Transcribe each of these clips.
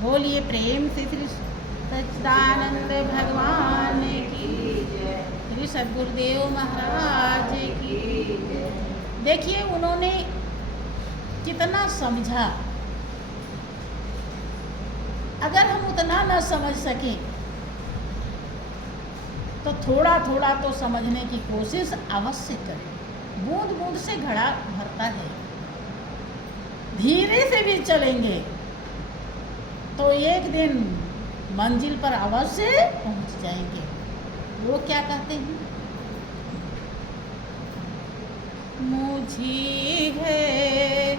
बोलिए प्रेम से श्री सच्चिदानंद भगवान की जय, श्री सद्गुरुदेव महाराज की जय। देखिए उन्होंने कितना समझा। अगर हम उतना न समझ सकें तो थोड़ा थोड़ा तो समझने की कोशिश अवश्य करें। बूंद बूंद से घड़ा भरता है। धीरे से भी चलेंगे तो एक दिन मंजिल पर अवश्य पहुंच जाएंगे। वो क्या कहते हैं? मुझे है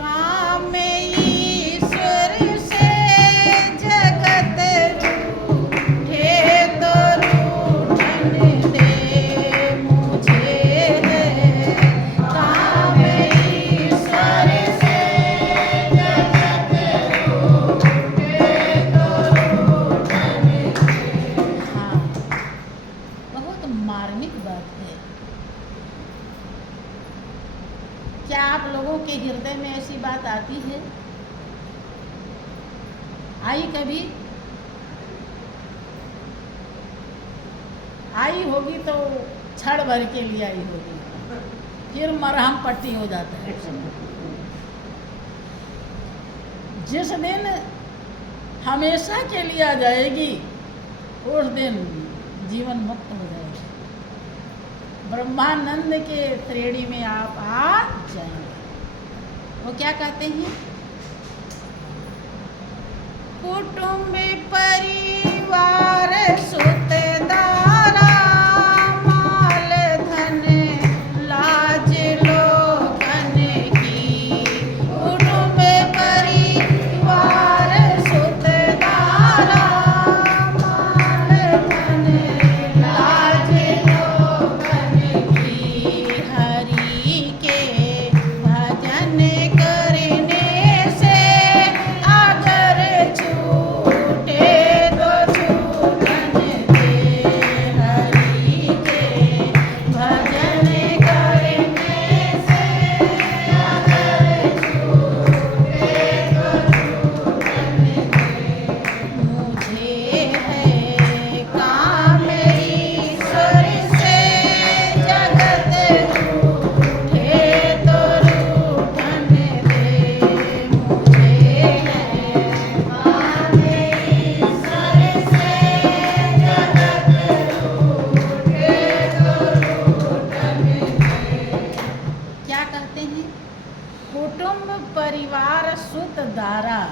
काम ईश्वर से जगत रूठे तो रूठन दे। मुझे है काम ईश्वर से जगत रूठे तो रूठन दे। हाँ, बहुत मार्मिक बात है। क्या आप लोगों के हृदय में ऐसी बात आती है? आई कभी? आई होगी तो क्षण भर के लिए आई होगी, फिर मरहम पट्टी हो जाता है। जिस दिन हमेशा के लिए आ जाएगी उस दिन जीवन मुक्त हो जाएगा। ब्रह्मानंद के श्रेणी में आप आ जाएंगे। वो क्या कहते हैं? कुटुंब परिवार सुत दारा माल धन लाज लोगन की। कुटुंब परिवार सुत दारा माल धन लाज लोगन की। हरि के भजन करने से अगर छूटे तो छूटन दे। हरि के भजन करने से अगर छूटे तो छूटन दे। मुझे है काम ईश्वर से जगत रूठे तो रूठन दे। मुझे है काम ईश्वर से जगत रूठे तो रूठन दे। क्या कहते हैं? कुटुंब परिवार सुत दारा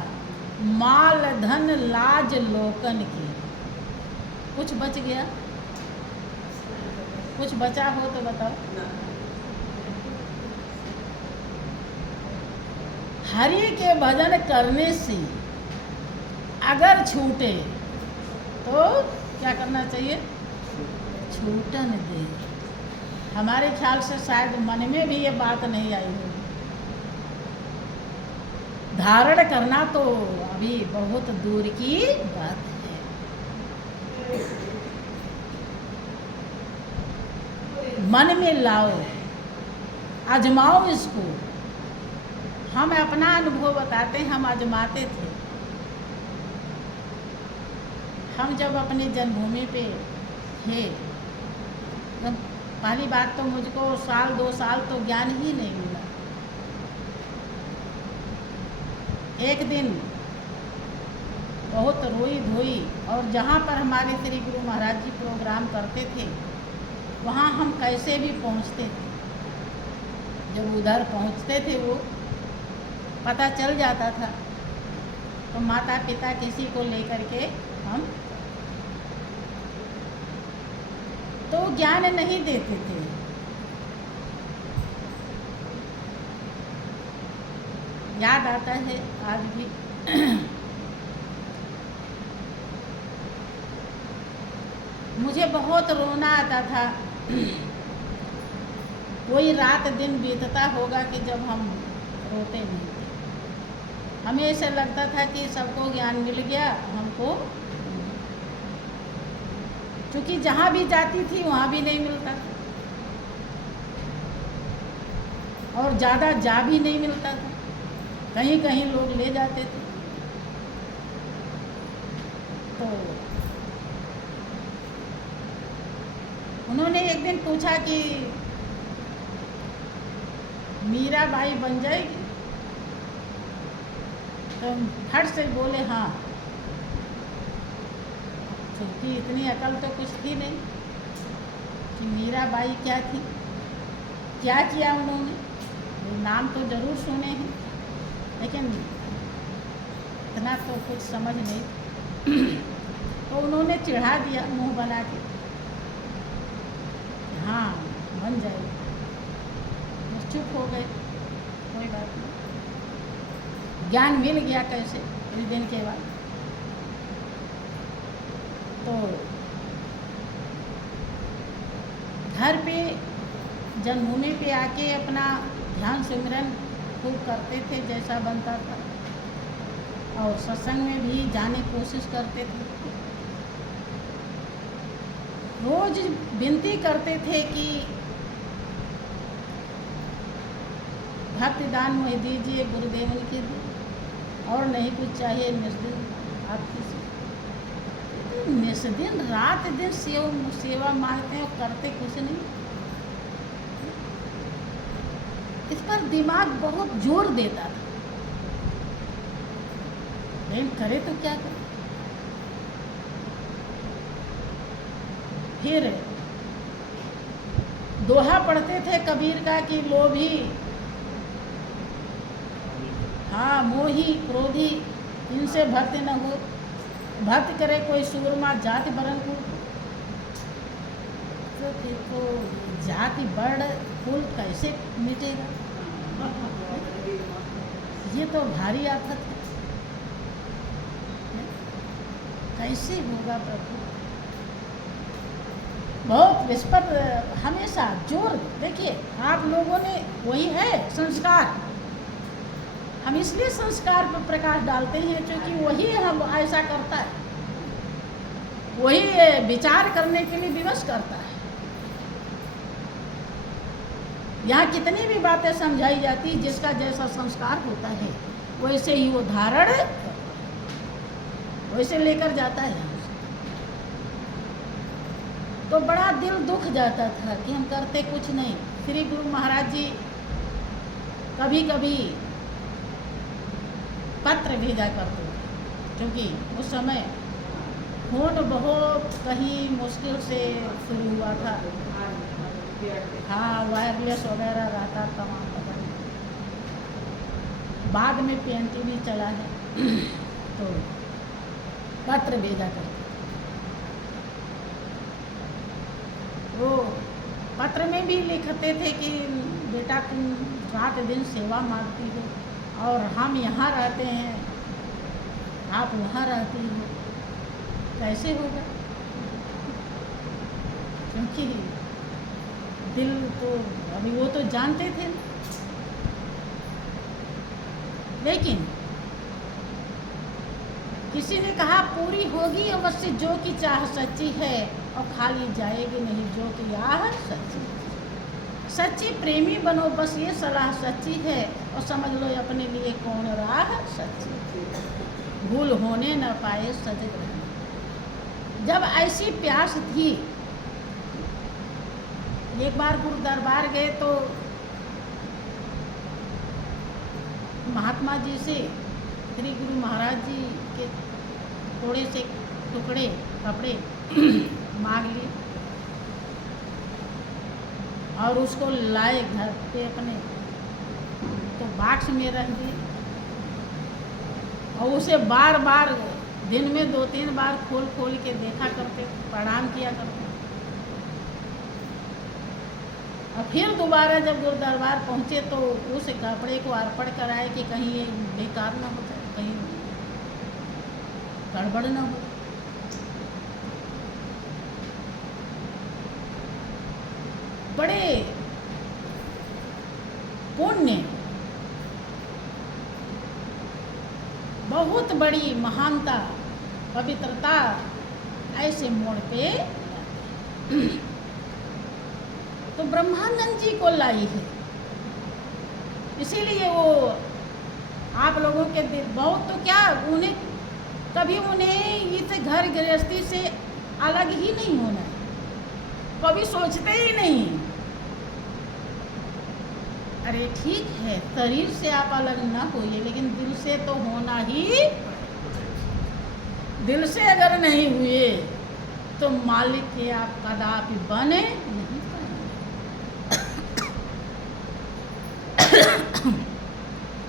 माल धन लाज लोकन की। कुछ बच गया? कुछ बचा हो तो बताओ। हरि के भजन करने से अगर छूटे तो क्या करना चाहिए? छूटन दे। हमारे ख्याल से शायद मन में भी ये बात नहीं आई होगी। धारण करना तो अभी बहुत दूर की बात है। मन में लाओ, आजमाओ इसको। हम अपना अनुभव बताते हैं, हम आजमाते थे। हम जब अपनी जन्मभूमि पे थे तब पहली बात तो मुझको साल 2 साल तो ज्ञान ही नहीं मिला। एक दिन बहुत रोई धोई, और जहाँ पर हमारे श्री गुरु महाराज जी प्रोग्राम करते थे वहाँ हम कैसे भी पहुँचते थे। जब उधर पहुँचते थे वो पता चल जाता था तो माता पिता किसी को लेकर के हम तो ज्ञान नहीं देते थे। याद आता है आज भी। मुझे बहुत रोना आता था। कोई रात दिन बीतता होगा कि जब हम रोते नहीं थे। हमें ऐसा लगता था कि सबको ज्ञान मिल गया, हमको, क्योंकि जहाँ भी जाती थी वहाँ भी नहीं मिलता था और ज़्यादा जा भी नहीं मिलता था। कहीं कहीं लोग ले जाते थे। तो उन्होंने एक दिन पूछा कि मीराबाई बन जाएगी, तो फट से बोले हाँ, क्योंकि इतनी अकल तो कुछ थी नहीं कि मीराबाई क्या थी, क्या किया उन्होंने। नाम तो ज़रूर सुने हैं लेकिन इतना तो कुछ समझ नहीं। तो उन्होंने चिढ़ा दिया मुंह बना के, हाँ बन जाएगी। तो चुप हो गए, कोई बात नहीं। ज्ञान मिल गया कैसे कुछ दिन के बाद। तो घर पे जन्मभूमि पे आके अपना ध्यान सिमरन खूब करते थे जैसा बनता था, और सत्संग में भी जाने की कोशिश करते थे। रोज विनती करते थे कि भक्ति दान मुझे दीजिए गुरुदेवन की दी, और नहीं कुछ चाहिए निस्दिन आपकी से। निस्दिन रात दिन सेवा मांगते हैं और करते कुछ नहीं। इस पर दिमाग बहुत जोर देता था, लेकिन करे तो क्या करे। फिर दोहा पढ़ते थे कबीर का कि लोभी, हाँ मोही क्रोधी, इनसे भक्ति न हो। भक्त करे कोई सूरमा जाति बरन को। तो जाति बड़ कुल कैसे मिटेगा, ये तो भारी आफत है। कैसे होगा प्रभु। बहुत इस पर हमेशा जोर। देखिए आप लोगों ने वही है संस्कार, हम इसलिए संस्कार पर प्रकाश डालते हैं क्योंकि वही हम ऐसा करता है, वही विचार करने के लिए विवश करता है। यहाँ कितनी भी बातें समझाई जाती, जिसका जैसा संस्कार होता है वैसे ही वो धारण वैसे लेकर जाता है। तो बड़ा दिल दुख जाता था कि हम करते कुछ नहीं। श्री गुरु महाराज जी कभी कभी पत्र भेजा करते थे, क्योंकि उस समय फोन बहुत कहीं मुश्किल से शुरू हुआ था। हाँ वायरलेस वगैरह रहता तमाम पता नहीं, बाद में PNT भी चला है। तो पत्र भेजा करते, वो पत्र में भी लिखते थे कि बेटा तुम रात दिन सेवा मांगती हो और हम यहाँ रहते हैं, आप वहाँ रहती हो, कैसे होगा। क्योंकि दिल तो अभी वो तो जानते थे, लेकिन किसी ने कहा पूरी होगी अवश्य जो की चाह सच्ची है, और खाली जाएगी नहीं जो की आह सच्ची। सच्ची प्रेमी बनो बस ये सलाह सच्ची है, और समझ लो अपने लिए कौन राह सच्ची। भूल होने न पाए सजग रहना। जब ऐसी प्यास थी, एक बार गुरु दरबार गए तो महात्मा जी से श्री गुरु महाराज जी के थोड़े से टुकड़े कपड़े मांग लिए और उसको लाए घर पे अपने, तो बाक्स में रख दिए और उसे बार बार दिन में 2-3 बार खोल खोल के देखा करते, प्रणाम किया करते। और फिर दोबारा जब गुरु दरबार पहुँचे तो उस कपड़े को अर्पण कराए कि कहीं ये बेकार ना हो जाए, कहीं गड़बड़ ना हो। बड़े पुण्य, बहुत बड़ी महानता, पवित्रता ऐसे मोड़ पे तो ब्रह्मानंद जी को लाई है। इसीलिए वो आप लोगों के बहुत तो क्या, उन्हें कभी उन्हें इस घर गृहस्थी से अलग ही नहीं होना है, कभी सोचते ही नहीं। अरे ठीक है, शरीर से आप अलग ना होइए, लेकिन दिल से तो होना ही। दिल से अगर नहीं हुए तो मालिक के आप कदापि बने नहीं पाएंगे।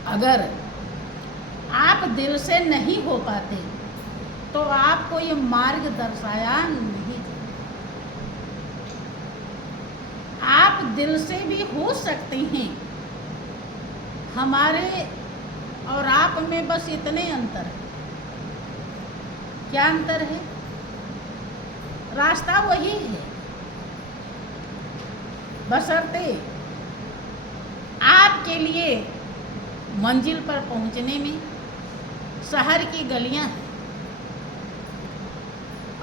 अगर आप दिल से नहीं हो पाते तो आपको ये मार्ग दर्शाया नहीं जाता। आप दिल से भी हो सकते हैं, हमारे और आप में बस इतने अंतर है। क्या अंतर है? रास्ता वही है, बशर्ते आपके लिए मंजिल पर पहुंचने में शहर की गलियां हैं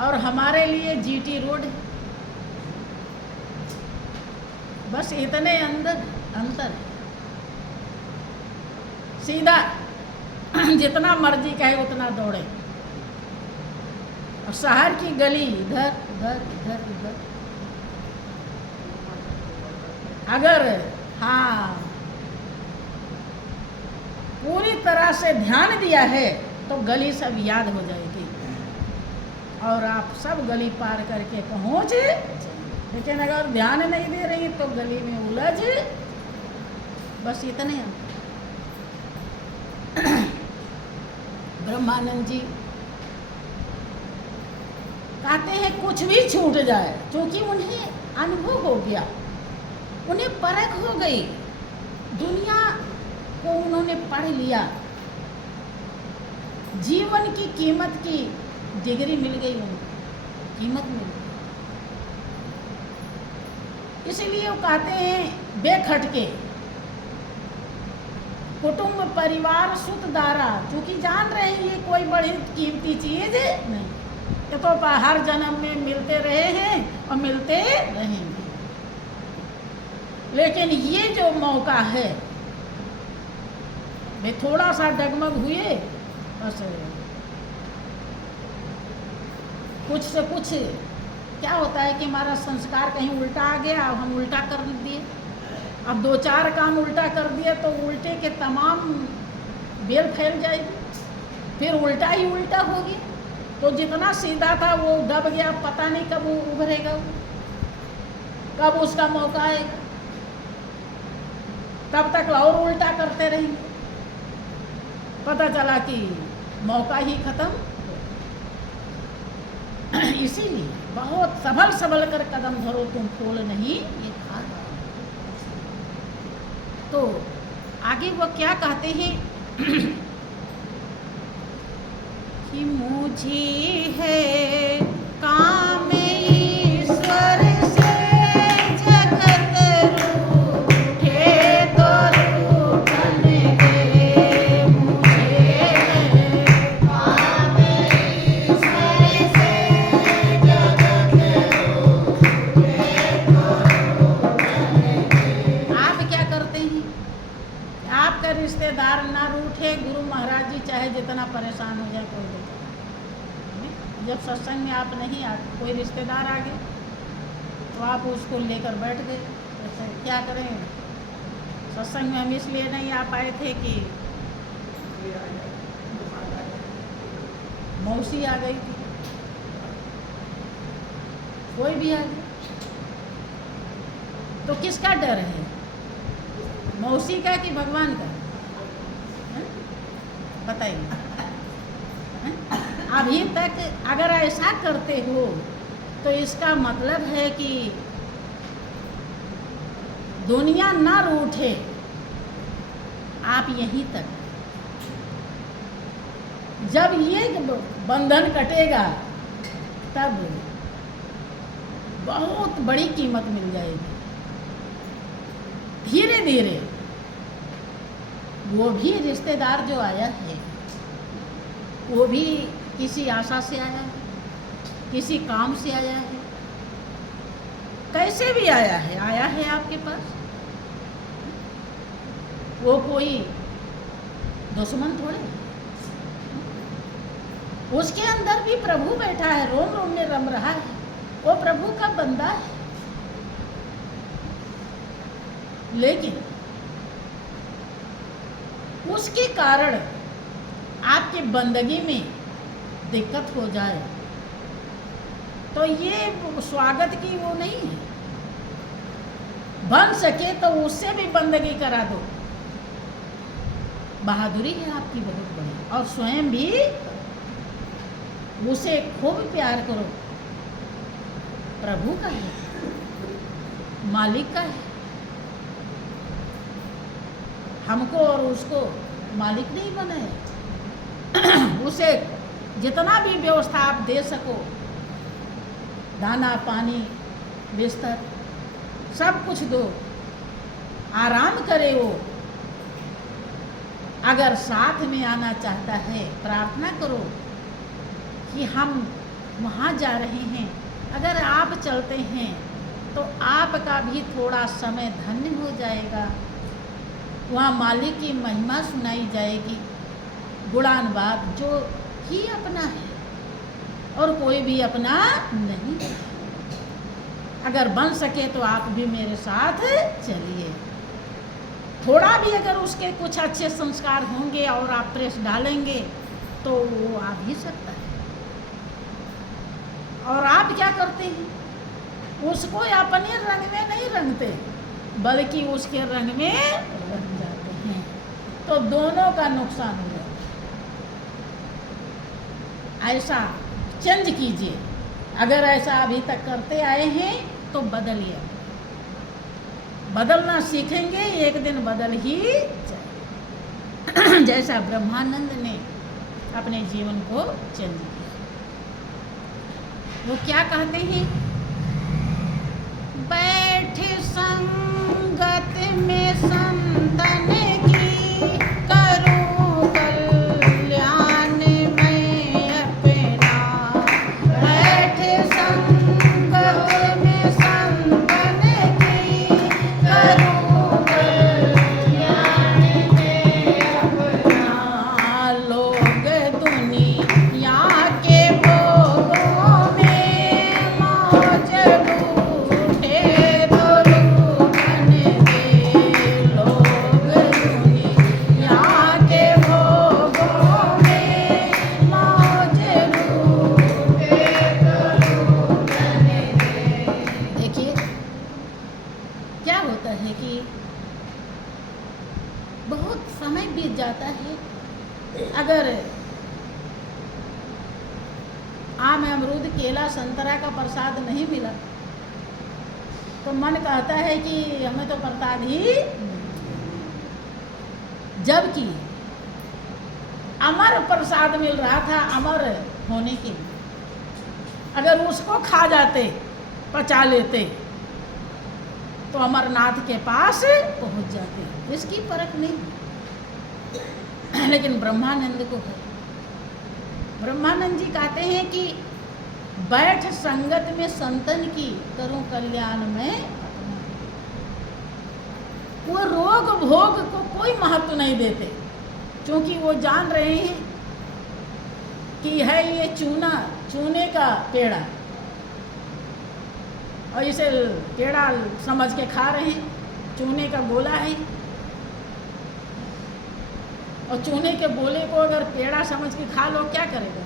और हमारे लिए जीटी रोड है। बस इतने अंतर है। सीधा जितना मर्जी कहे उतना दौड़े, और शहर की गली इधर उधर इधर उधर। अगर हाँ पूरी तरह से ध्यान दिया है तो गली सब याद हो जाएगी और आप सब गली पार करके पहुंच। लेकिन अगर ध्यान नहीं दे रही तो गली में उलझ। बस इतने हैं। ब्रह्मानंद जी कहते हैं कुछ भी छूट जाए, क्योंकि उन्हें अनुभव हो गया, उन्हें परख हो गई, दुनिया को उन्होंने पढ़ लिया, जीवन की कीमत की डिग्री मिल गई, उनको कीमत मिल गई। इसलिए वो कहते हैं बेखटके कुटुंब परिवार सुत दारा, क्योंकि जान रहे हैं ये कोई बड़ी कीमती चीज नहीं, ये तो हर जन्म में मिलते रहे हैं और मिलते रहेंगे। लेकिन ये जो मौका है वे थोड़ा सा डगमग हुए, बस कुछ से कुछ क्या होता है कि हमारा संस्कार कहीं उल्टा आ गया, अब हम उल्टा कर दिए, अब 2-4 काम उल्टा कर दिए तो उल्टे के तमाम बेल फैल जाएगी, फिर उल्टा ही उल्टा होगी। तो जितना सीधा था वो दब गया, पता नहीं कब वो उभरेगा, कब उसका मौका आएगा, तब तक और उल्टा करते रहेंगे। पता चला कि मौका ही खत्म। इसीलिए बहुत संभल कर कदम धरो, तुम फूल नहीं ये खाद। तो आगे वो क्या कहते हैं कि मुझे है काम ईश्वर से जगत रूठे तो रूठन दे। मुझे है काम ईश्वर से जगत रूठे तो रूठन दे। आप क्या करते हैं? आपका रिश्तेदार ना रूठे, गुरु महाराज जी चाहे जितना परेशान हो जाए कोई नहीं। जब सत्संग में आप नहीं आते, कोई रिश्तेदार आ गए तो आप उसको लेकर बैठ गए, तो क्या करें? सत्संग में हम इसलिए नहीं आ पाए थे कि मौसी आ गई थी, कोई भी आ गया, तो किसका डर है? मौसी का कि भगवान का? बताइए। अभी तक अगर ऐसा करते हो तो इसका मतलब है कि दुनिया ना रूठे, आप यहीं तक। जब ये बंधन कटेगा तब बहुत बड़ी कीमत मिल जाएगी। धीरे धीरे वो भी रिश्तेदार जो आया है वो भी किसी आशा से आया है, किसी काम से आया है, कैसे भी आया है आपके पास। वो कोई दुश्मन थोड़े। उसके अंदर भी प्रभु बैठा है, रोम रोम में रम रहा है, वो प्रभु का बंदा है। लेकिन उसके कारण आपकी बंदगी में दिक्कत हो जाए तो ये स्वागत की वो नहीं है। बन सके तो उससे भी बंदगी करा दो, बहादुरी है आपकी बहुत बड़ी। और स्वयं भी उसे खूब प्यार करो, प्रभु का है, मालिक का है। हमको और उसको मालिक नहीं बनाए। उसे जितना भी व्यवस्था आप दे सको, दाना पानी बिस्तर सब कुछ दो, आराम करे वो। अगर साथ में आना चाहता है, प्रार्थना करो कि हम वहाँ जा रहे हैं, अगर आप चलते हैं तो आपका भी थोड़ा समय धन्य हो जाएगा। वहाँ मालिक की महिमा सुनाई जाएगी, गुणानुवाद जो ही अपना है और कोई भी अपना नहीं। अगर बन सके तो आप भी मेरे साथ चलिए। थोड़ा भी अगर उसके कुछ अच्छे संस्कार होंगे और आप प्रेस डालेंगे तो वो आ भी सकता है। और आप क्या करते हैं, उसको अपने रंग में नहीं रंगते, बल्कि उसके रंग में रंग जाते हैं, तो दोनों का नुकसान हो जाता है। ऐसा चेंज कीजिए। अगर ऐसा अभी तक करते आए हैं तो बदलिए। बदलना सीखेंगे, एक दिन बदल ही जाए। जैसा ब्रह्मानंद ने अपने जीवन को चेंज किया। वो क्या कहते हैं, बैठे संगत में संतन की, करूं कल्याण मैं अपना। बैठे संगत में संतन की, करूं कल्याण मैं अपना। लोग दुनिया के भोगों में मौज लूटे तो लूटन दे। लोग दुनिया के भोगों में मौज लूटे तो लूटन दे। देखिए क्या होता है कि बहुत समय बीत जाता है, अगर आम अमरूद केला संतरा का प्रसाद नहीं मिला तो मन कहता है कि हमें तो प्रसाद ही। जबकि अमर प्रसाद मिल रहा था, अमर होने के लिए, अगर उसको खा जाते, पचा लेते तो अमरनाथ के पास पहुंच जाते। इसकी परख नहीं। लेकिन ब्रह्मानंद को है। ब्रह्मानंद जी कहते हैं कि बैठ संगत में संतन की, करूं कल्याण में अपना। वो रोग भोग को कोई महत्व नहीं देते, क्योंकि वो जान रहे हैं कि है ये चूना, चूने का पेड़ा, और इसे पेड़ा समझ के खा रहे हैं, चूने का गोला है। और चूने के गोले को अगर पेड़ा समझ के खा लो, क्या करेगा?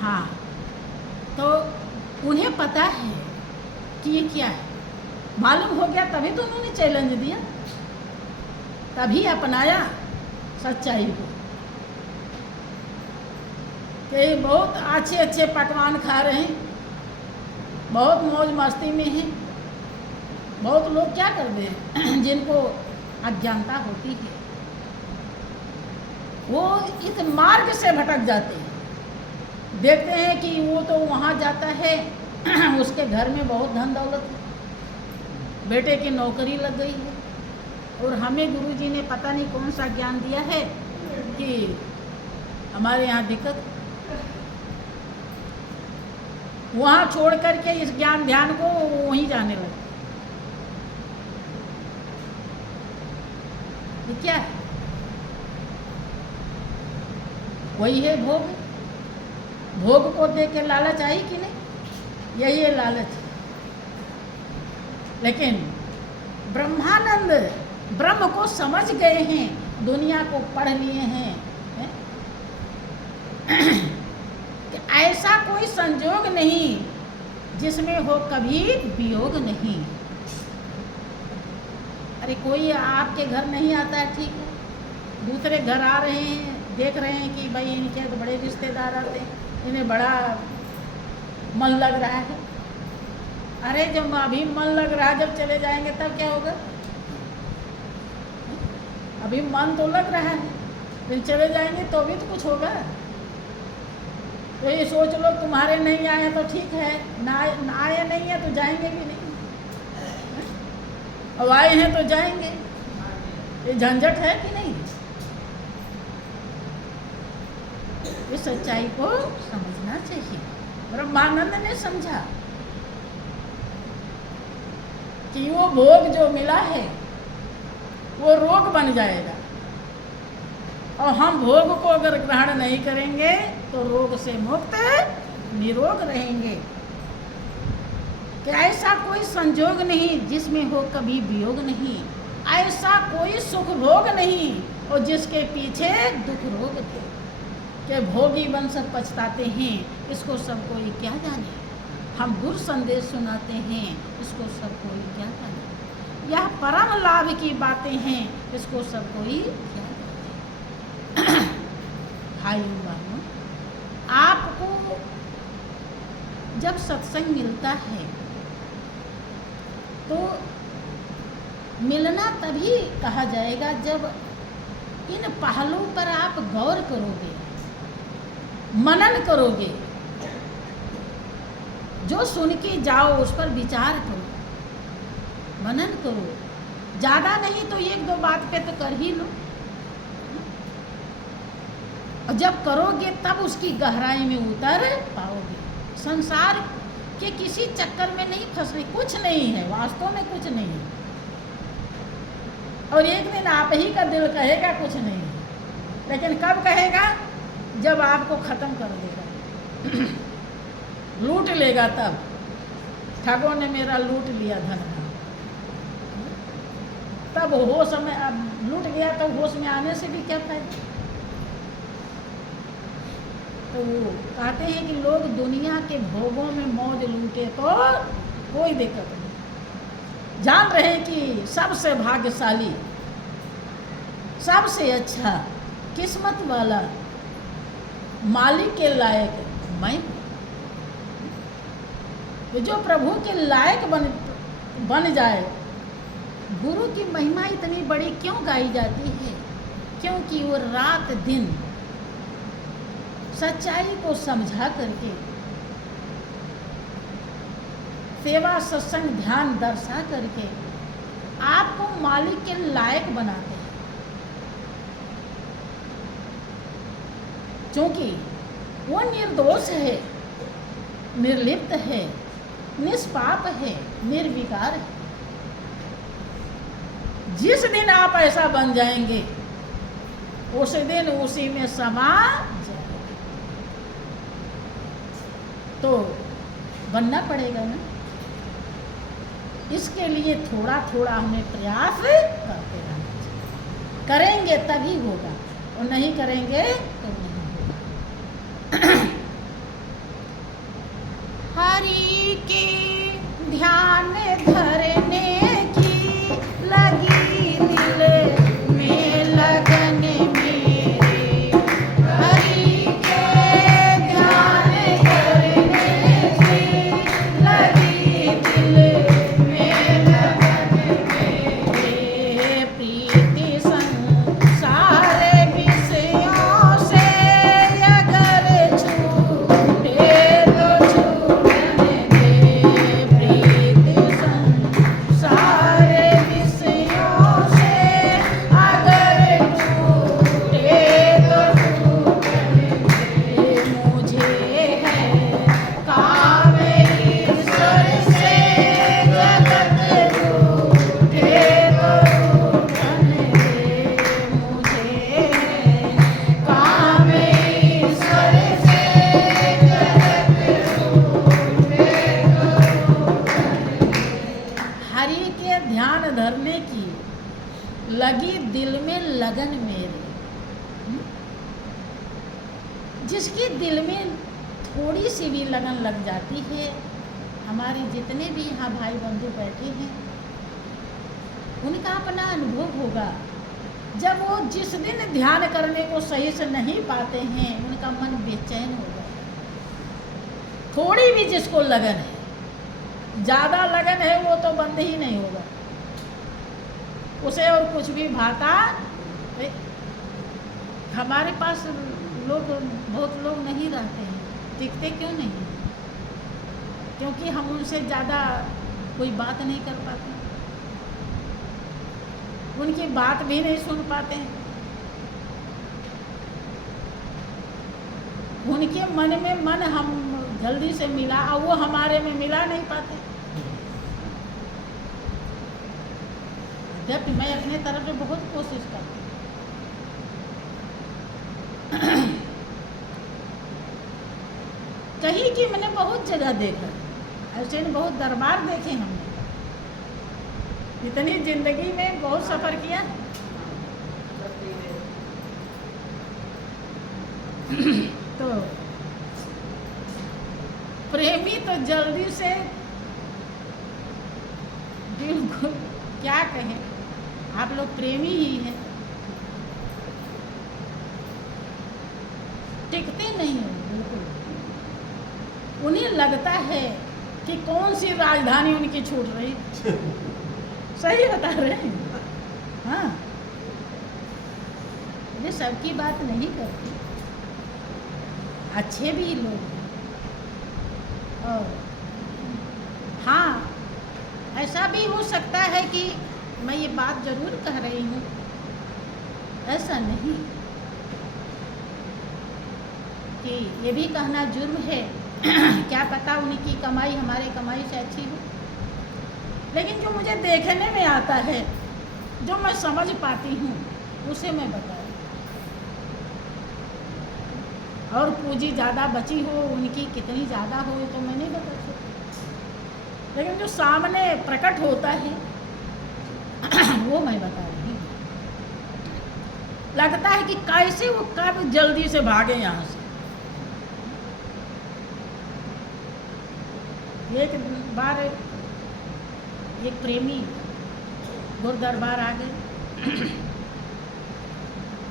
हाँ, तो उन्हें पता है कि ये क्या है। मालूम हो गया तभी तो उन्होंने चैलेंज दिया, तभी अपनाया सच्चाई को। कि बहुत अच्छे अच्छे पकवान खा रहे हैं, बहुत मौज मस्ती में हैं। बहुत लोग क्या करते हैं, जिनको अज्ञानता होती है, वो इस मार्ग से भटक जाते हैं। देखते हैं कि वो तो वहाँ जाता है, उसके घर में बहुत धन दौलत है, बेटे की नौकरी लग गई है, और हमें गुरुजी ने पता नहीं कौन सा ज्ञान दिया है कि हमारे यहाँ दिक्कत। वहाँ छोड़ करके इस ज्ञान ध्यान को वहीं जाने लगे। ये क्या है? वही है भोग। भोग को देख के लालच आई कि नहीं? यही है लालच। लेकिन ब्रह्मानंद ब्रह्म को समझ गए हैं, दुनिया को पढ़ लिए हैं, कि ऐसा कोई संजोग नहीं जिसमें हो कभी वियोग नहीं। अरे कोई आपके घर नहीं आता है, ठीक है, दूसरे घर आ रहे हैं, देख रहे हैं कि भाई इनके तो बड़े रिश्तेदार आते हैं, इन्हें बड़ा मन लग रहा है। अरे जब अभी मन लग रहा है, जब चले जाएंगे तब क्या होगा? अभी मन तो लग रहा है, फिर चले जाएंगे तो भी तो कुछ होगा। तो ये सोच लो तुम्हारे नहीं आए तो ठीक है, ना आए नहीं है तो जाएंगे भी नहीं, अब आए हैं तो जाएंगे। ये झंझट है कि नहीं? इस सच्चाई को समझना चाहिए। ब्रह्मानंद ने समझा कि वो भोग जो मिला है वो रोग बन जाएगा, और हम भोग को अगर ग्रहण नहीं करेंगे तो रोग से मुक्त निरोग रहेंगे। कि ऐसा कोई संजोग नहीं जिसमें हो कभी वियोग नहीं, ऐसा कोई सुख भोग नहीं और जिसके पीछे दुख रोग थे। कि भोगी बन सब पछताते हैं, इसको सब कोई क्या जाने। हम गुरु संदेश सुनाते हैं, इसको सब कोई क्या जाने। यह परम लाभ की बातें हैं, इसको सब कोई क्या जाने। भाइयों बहनों, आपको जब सत्संग मिलता है तो मिलना तभी कहा जाएगा जब इन पहलुओं पर आप गौर करोगे, मनन करोगे। जो सुन के जाओ उस पर विचार करो, मनन करो। ज़्यादा नहीं तो एक दो बात पे तो कर ही लो, और जब करोगे तब उसकी गहराई में उतर पाओगे। संसार के किसी चक्कर में नहीं फंसने, कुछ नहीं है, वास्तव में कुछ नहीं है। और एक दिन आप ही का दिल कहेगा कुछ नहीं है, लेकिन कब कहेगा? जब आपको ख़त्म कर देगा, लूट लेगा। तब ठगों ने मेरा लूट लिया धन, तब होश में, अब लूट गया तो होश में आने से भी क्या फायदा। तो वो कहते हैं कि लोग दुनिया के भोगों में मौज लूटे तो कोई दिक्कत नहीं। जान रहे कि सबसे भाग्यशाली, सबसे अच्छा, किस्मत वाला, मालिक के लायक मैं। तो जो प्रभु के लायक बन जाए। गुरु की महिमा इतनी बड़ी क्यों गाई जाती है? क्योंकि वो रात दिन सच्चाई को समझा करके सेवा सत्संग ध्यान दर्शा करके आपको मालिक के लायक बनाते हैं। क्योंकि वो निर्दोष है, निर्लिप्त है, निष्पाप है, निर्विकार है। जिस दिन आप ऐसा बन जाएंगे उस दिन उसी में समा जाएगा। तो बनना पड़ेगा ना, इसके लिए थोड़ा थोड़ा हमें प्रयास करते रहना चाहिए। करेंगे तभी होगा, और नहीं करेंगे तो नहीं होगा। हरि के ध्यान धरने की लगी दिल में लगन मेरे, हरि के ध्यान धरने की लगी दिल में लगन मेरे। प्रीति संसार विषयों से लगी दिल में लगन मेरे। जिसकी दिल में थोड़ी सी भी लगन लग जाती है, हमारे जितने भी यहाँ भाई बंधु बैठे हैं उनका अपना अनुभव होगा। जब वो जिस दिन ध्यान करने को सही से नहीं पाते हैं उनका मन बेचैन हो जाता है। थोड़ी भी जिसको लगन है, ज़्यादा लगन है वो तो बंद ही नहीं होगा, उसे और कुछ भी भाता। हमारे पास लोग, बहुत लोग नहीं रहते हैं, टिकते क्यों नहीं? क्योंकि हम उनसे ज़्यादा कोई बात नहीं कर पाते, उनकी बात भी नहीं सुन पाते हैं, उनके मन में मन हम जल्दी से मिला और वो हमारे में मिला नहीं पाते। जब मैं अपने तरफ से बहुत कोशिश करती हूँ। कहीं कि मैंने बहुत जगह देखा, ऐसे ने बहुत दरबार देखे हमने, इतनी जिंदगी में बहुत सफ़र किया। तो प्रेमी तो जल्दी से, बिल्कुल क्या कहें, आप लोग प्रेमी ही हैं, टिकते नहीं हो बिल्कुल। उन्हें लगता है कि कौन सी राजधानी उनकी छूट रही। सही बता रहे हैं। हाँ, ये सबकी बात नहीं करती, अच्छे भी लोग हैं। और हाँ, ऐसा भी हो सकता है कि मैं ये बात ज़रूर कह रही हूँ, ऐसा नहीं कि ये भी कहना जुर्म है। क्या पता उनकी कमाई हमारी कमाई से अच्छी हो, लेकिन जो मुझे देखने में आता है, जो मैं समझ पाती हूँ, उसे मैं बता रही हूँ। और पूंजी ज़्यादा बची हो, उनकी कितनी ज़्यादा हो तो मैं नहीं बता सकती, लेकिन जो सामने प्रकट होता है वो मैं बता रही हूँ। लगता है कि कैसे वो कब जल्दी से भागे यहाँ से। एक बार एक प्रेमी गुरु दरबार आ गए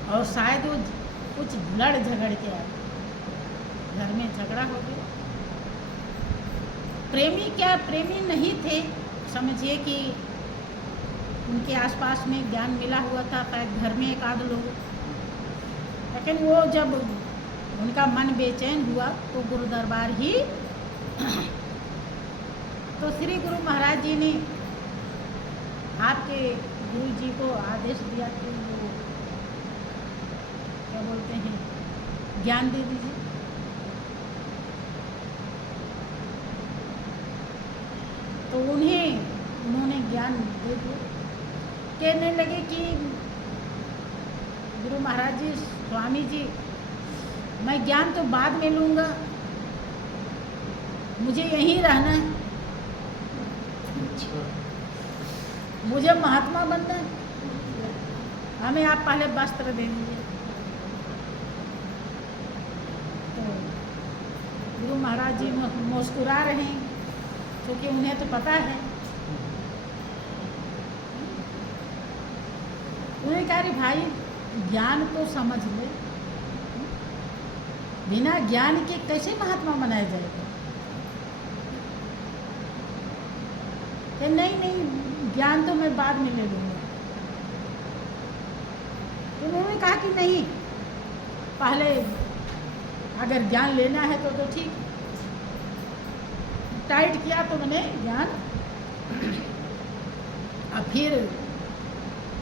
और शायद वो कुछ लड़ झगड़ के आ गए, घर में झगड़ा हो गया। प्रेमी क्या प्रेमी नहीं थे, समझिए कि उनके आसपास में ज्ञान मिला हुआ था, शायद घर में एक आध लोग, लेकिन वो जब उनका मन बेचैन हुआ तो गुरु दरबार ही तो श्री गुरु महाराज जी ने आपके गुरु जी को आदेश दिया कि वो क्या बोलते हैं, ज्ञान दे दीजिए। तो उन्होंने ज्ञान दे दिया। कहने लगे कि गुरु महाराज जी, स्वामी जी, मैं ज्ञान तो बाद में लूँगा, मुझे यहीं रहना है, मुझे महात्मा बनना है, हमें आप पहले वस्त्र दे दीजिए। तो गुरु महाराज जी मुस्कुरा रहे हैं, क्योंकि उन्हें तो पता है। उन्होंने कहा, अरे भाई ज्ञान तो समझ ले, बिना ज्ञान के कैसे महात्मा बनाया जाएगा। नहीं नहीं, ज्ञान तो मैं बाद में ले लूँगा। तो उन्होंने कहा कि नहीं, पहले अगर ज्ञान लेना है तो ठीक। टाइट किया तो मैंने ज्ञान, अब फिर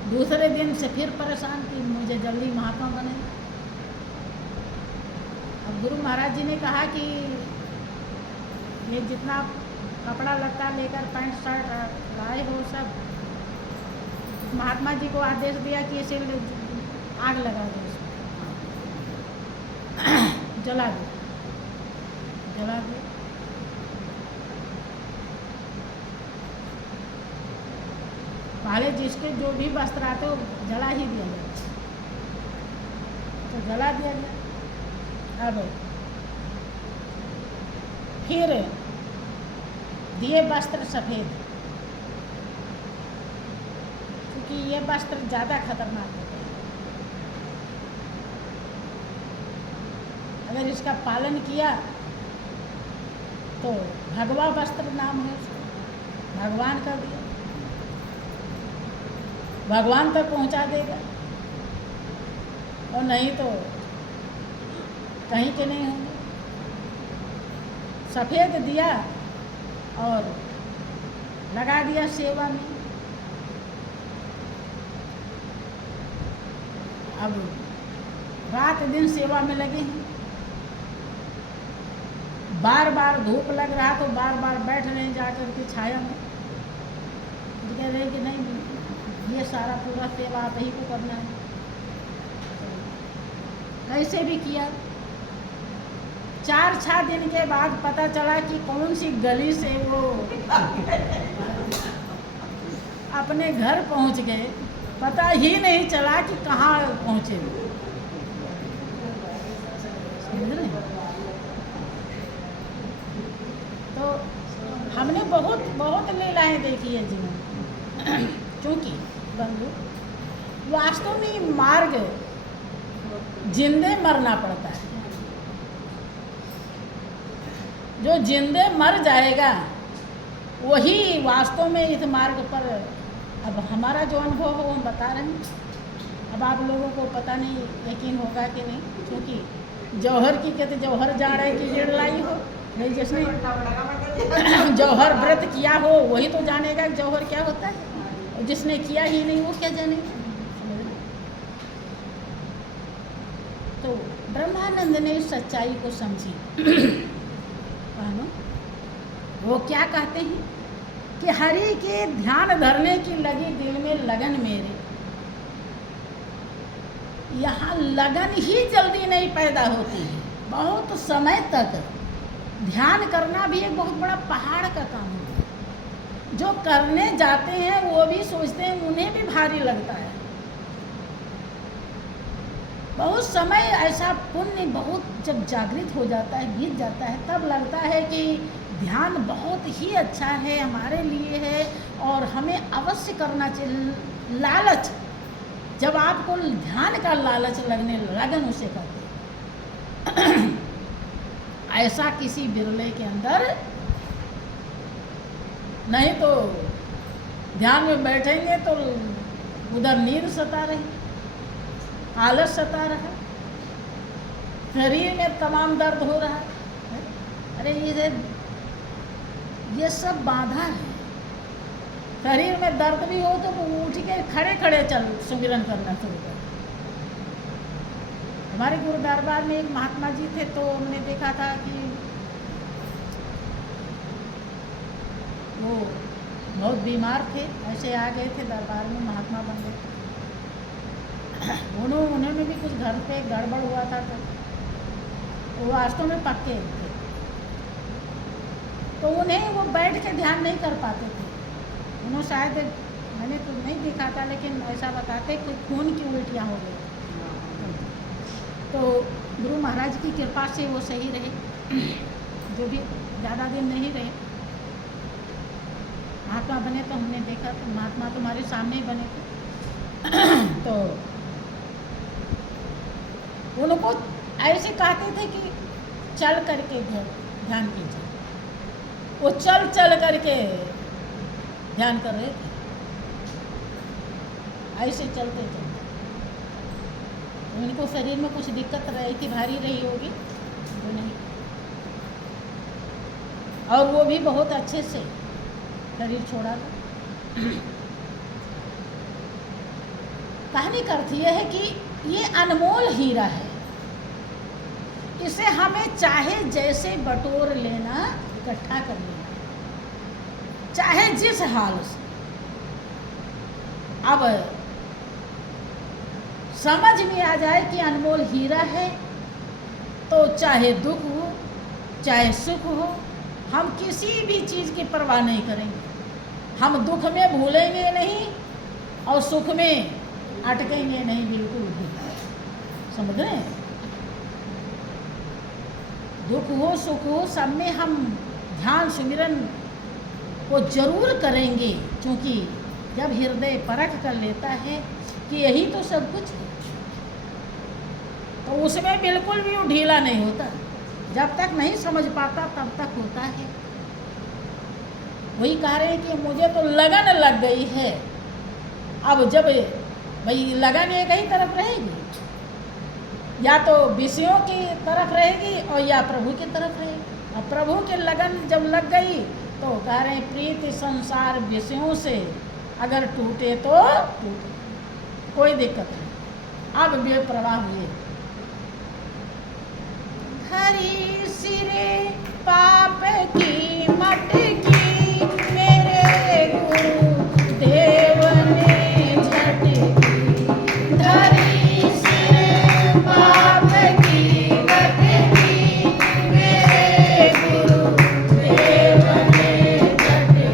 दूसरे दिन से फिर परेशान कि मुझे जल्दी महात्मा बने। अब गुरु महाराज जी ने कहा कि ये जितना कपड़ा लत्ता लेकर पैंट शर्ट लाए हो सब, महात्मा जी को आदेश दिया कि इसे आग लगा दो, जला दो, जला दो। पहले जिसके जो भी वस्त्र आते वो जला ही दिया जाता, तो जला दिया गया। अब फिर दिए वस्त्र सफ़ेद, क्योंकि ये वस्त्र ज़्यादा खतरनाक होते हैं। अगर इसका पालन किया तो भगवा वस्त्र नाम है उसका, भगवान का दिया, भगवान तक पहुंचा देगा, और नहीं तो कहीं के नहीं होंगे। सफ़ेद दिया और लगा दिया सेवा में। अब रात दिन सेवा में लगे हैं, बार बार धूप लग रहा तो बार बार बैठ रहे हैं जाकर के छाया में, तो कह रहे कि नहीं ये सारा पूरा सेवा आप ही को करना है। कैसे भी किया, 4-6 दिन के बाद पता चला कि कौन सी गली से वो अपने घर पहुंच गए, पता ही नहीं चला कि कहाँ पहुंचे। तो हमने बहुत बहुत लीलाएं देखी है जीवन में। क्योंकि बंधु वास्तव में मार्ग जिंदे मरना पड़ता है। जो जिंदे मर जाएगा वही वास्तव में इस मार्ग पर, अब हमारा जो अनुभव हो हम बता रहे हैं। अब आप लोगों को पता नहीं यकीन होगा कि नहीं, क्योंकि जौहर की कहते जौहर जा रहे की गिर लाई हो नहीं, जिसने जौहर व्रत किया हो वही तो जानेगा कि जौहर क्या होता है, और जिसने किया ही नहीं वो क्या जानेगा। तो ब्रह्मानंद ने इस सच्चाई को समझी। वो क्या कहते हैं कि हरि के ध्यान धरने की लगी दिल में लगन मेरे, यहाँ लगन ही जल्दी नहीं पैदा होती है। बहुत समय तक ध्यान करना भी एक बहुत बड़ा पहाड़ का काम है। जो करने जाते हैं वो भी सोचते हैं, उन्हें भी भारी लगता है। बहुत समय ऐसा पुण्य बहुत जब जागृत हो जाता है, बीत जाता है, तब लगता है कि ध्यान बहुत ही अच्छा है, हमारे लिए है और हमें अवश्य करना चाहिए। लालच, जब आपको ध्यान का लालच लगने लगन उसे कहते हैं। ऐसा किसी बिरले के अंदर नहीं, तो ध्यान में बैठेंगे तो उधर नींद सता रही, आलस सता रहा, शरीर में तमाम दर्द हो रहा है। अरे ये सब बाधा है। शरीर में दर्द भी हो तो उठ के खड़े खड़े चल सुमिरन करना शुरू कर। हमारे गुरु दरबार में एक महात्मा जी थे, तो हमने देखा था कि वो बहुत बीमार थे, ऐसे आ गए थे दरबार में, महात्मा बन गए। उन्होंने भी कुछ घर पे गड़बड़ हुआ था, तो वो वास्तव में पक्के थे, तो उन्हें वो बैठ के ध्यान नहीं कर पाते थे। उन्होंने शायद, मैंने तो नहीं देखा था, लेकिन ऐसा बताते कि खून की उल्टियाँ हो गई। तो गुरु महाराज की कृपा से वो सही रहे, जो भी ज़्यादा दिन नहीं रहे। महात्मा बने तो हमने देखा, तो महात्मा तुम्हारे सामने ही बने थे। तो उनको ऐसे कहते थे कि चल करके ध्यान कीजिए। वो चल चल करके ध्यान कर रहे थे, ऐसे चलते चलते। उनको शरीर में कुछ दिक्कत रही थी, भारी रही होगी, वो नहीं, और वो भी बहुत अच्छे से शरीर छोड़ा था। कहानी का अर्थ यह है कि ये अनमोल हीरा है, इसे हमें चाहे जैसे बटोर लेना, इकट्ठा कर लेना, चाहे जिस हाल से। अब समझ में आ जाए कि अनमोल हीरा है, तो चाहे दुख हो चाहे सुख हो, हम किसी भी चीज़ की परवाह नहीं करेंगे। हम दुख में भूलेंगे नहीं और सुख में अटकेंगे नहीं बिल्कुल भी। समझ रहे हैं? दुख हो सुख हो सब में हम ध्यान सुमिरन को जरूर करेंगे, क्योंकि जब हृदय परख कर लेता है कि यही तो सब कुछ है, तो उसमें बिल्कुल भी वो ढीला नहीं होता। जब तक नहीं समझ पाता तब तक होता है। वही कह रहे हैं कि मुझे तो लगन लग गई है। अब जब भाई लगन एक ही तरफ रहेगी, या तो विषयों की तरफ रहेगी और या प्रभु की तरफ रहेगी। अब प्रभु की लगन जब लग गई तो कह रहे हैं प्रीति संसार विषयों से अगर टूटे तो टूटे, कोई दिक्कत नहीं। अब वे प्रवाह हुए। हरि सिरे पाप की मटकी मेरे गुरु देव ने झटकी। हरि सिरे पाप की मटकी मेरे गुरु देव ने झटकी।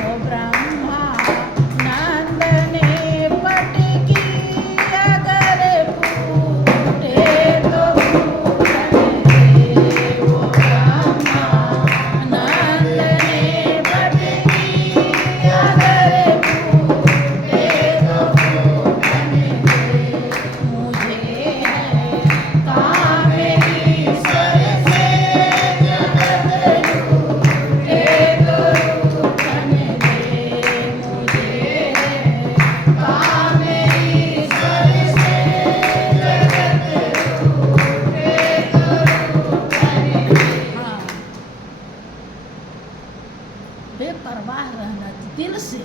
ओ ब्रह्मा नंद ने पटकी अगर फूटे तो बेपरवाह रहना दिल से।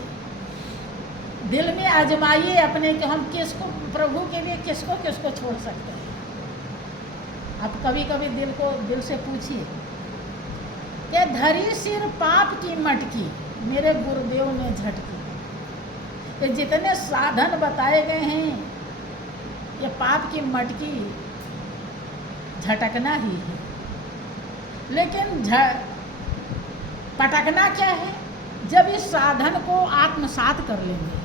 दिल में आजमाइए अपने कि हम किसको प्रभु के लिए किसको किसको छोड़ सकते हैं। अब कभी कभी दिल से पूछिए कि धरी सिर पाप की मटकी मेरे गुरुदेव ने झटकी। ये जितने साधन बताए गए हैं ये पाप की मटकी झटकना ही है, लेकिन पटकना क्या है? जब इस साधन को आत्मसात कर लेंगे।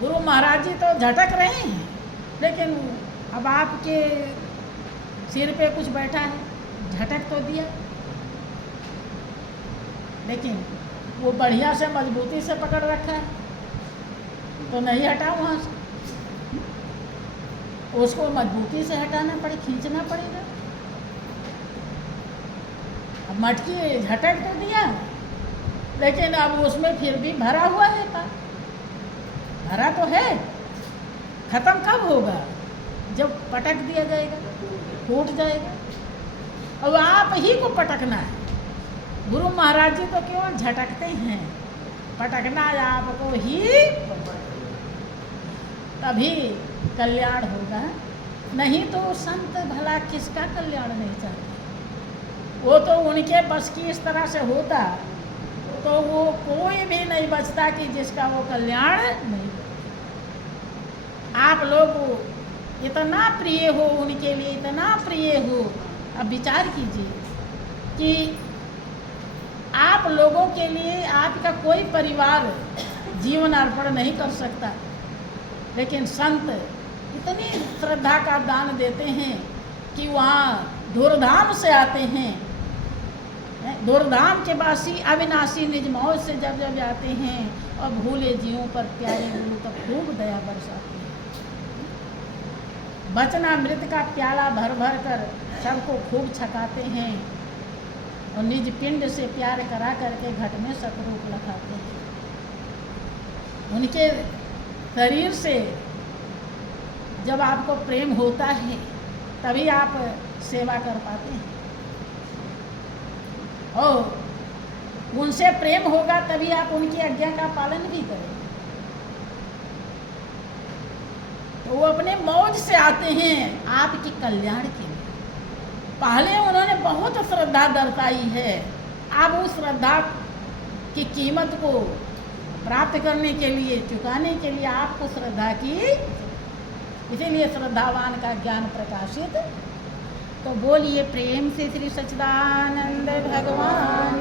गुरु महाराज जी तो झटक रहे हैं, लेकिन अब आपके सिर पे कुछ बैठा है, झटक तो दिया, लेकिन वो बढ़िया से मजबूती से पकड़ रखा है तो नहीं हटा वहाँ से। उसको मजबूती से हटाना पड़े, खींचना पड़ेगा। अब मटकी झटक तो दिया, लेकिन अब उसमें फिर भी भरा हुआ है पाप। भरा तो है, खत्म कब होगा? जब पटक दिया जाएगा, फूट जाएगा। अब आप ही को पटकना है। गुरु महाराज जी तो केवल झटकते हैं, पटकना आपको ही, तभी कल्याण होगा। नहीं तो संत भला किसका कल्याण नहीं चाहते? वो तो उनके बस की इस तरह से होता तो वो कोई भी नहीं बचता कि जिसका वो कल्याण नहीं हो। आप लोग इतना प्रिय हो उनके लिए, इतना प्रिय हो। अब विचार कीजिए कि आप लोगों के लिए आपका कोई परिवार जीवन अर्पण नहीं कर सकता, लेकिन संत इतनी श्रद्धा का दान देते हैं कि वहाँ धूर्धाम से आते हैं। धूर्धाम के वासी अविनाशी निज मौज से जब जब जाते हैं और भूले जीवों पर प्यारे गुरु तक खूब दया बरसाते हैं। वचनामृत का प्याला भर भर कर सबको खूब छकाते हैं और निज पिंड से प्यार करा करके घट में सतरूप लखाते हैं। उनके शरीर से जब आपको प्रेम होता है तभी आप सेवा कर पाते हैं, और उनसे प्रेम होगा तभी आप उनकी आज्ञा का पालन भी करेंगे। तो वो अपने मौज से आते हैं आपके कल्याण के लिए। पहले उन्होंने बहुत श्रद्धा दर्शाई है, अब उस श्रद्धा की कीमत को प्राप्त करने के लिए, चुकाने के लिए आपको श्रद्धा की, इसीलिए श्रद्धावान का ज्ञान प्रकाशित। तो बोलिए प्रेम से श्री सच्चिदानंद भगवान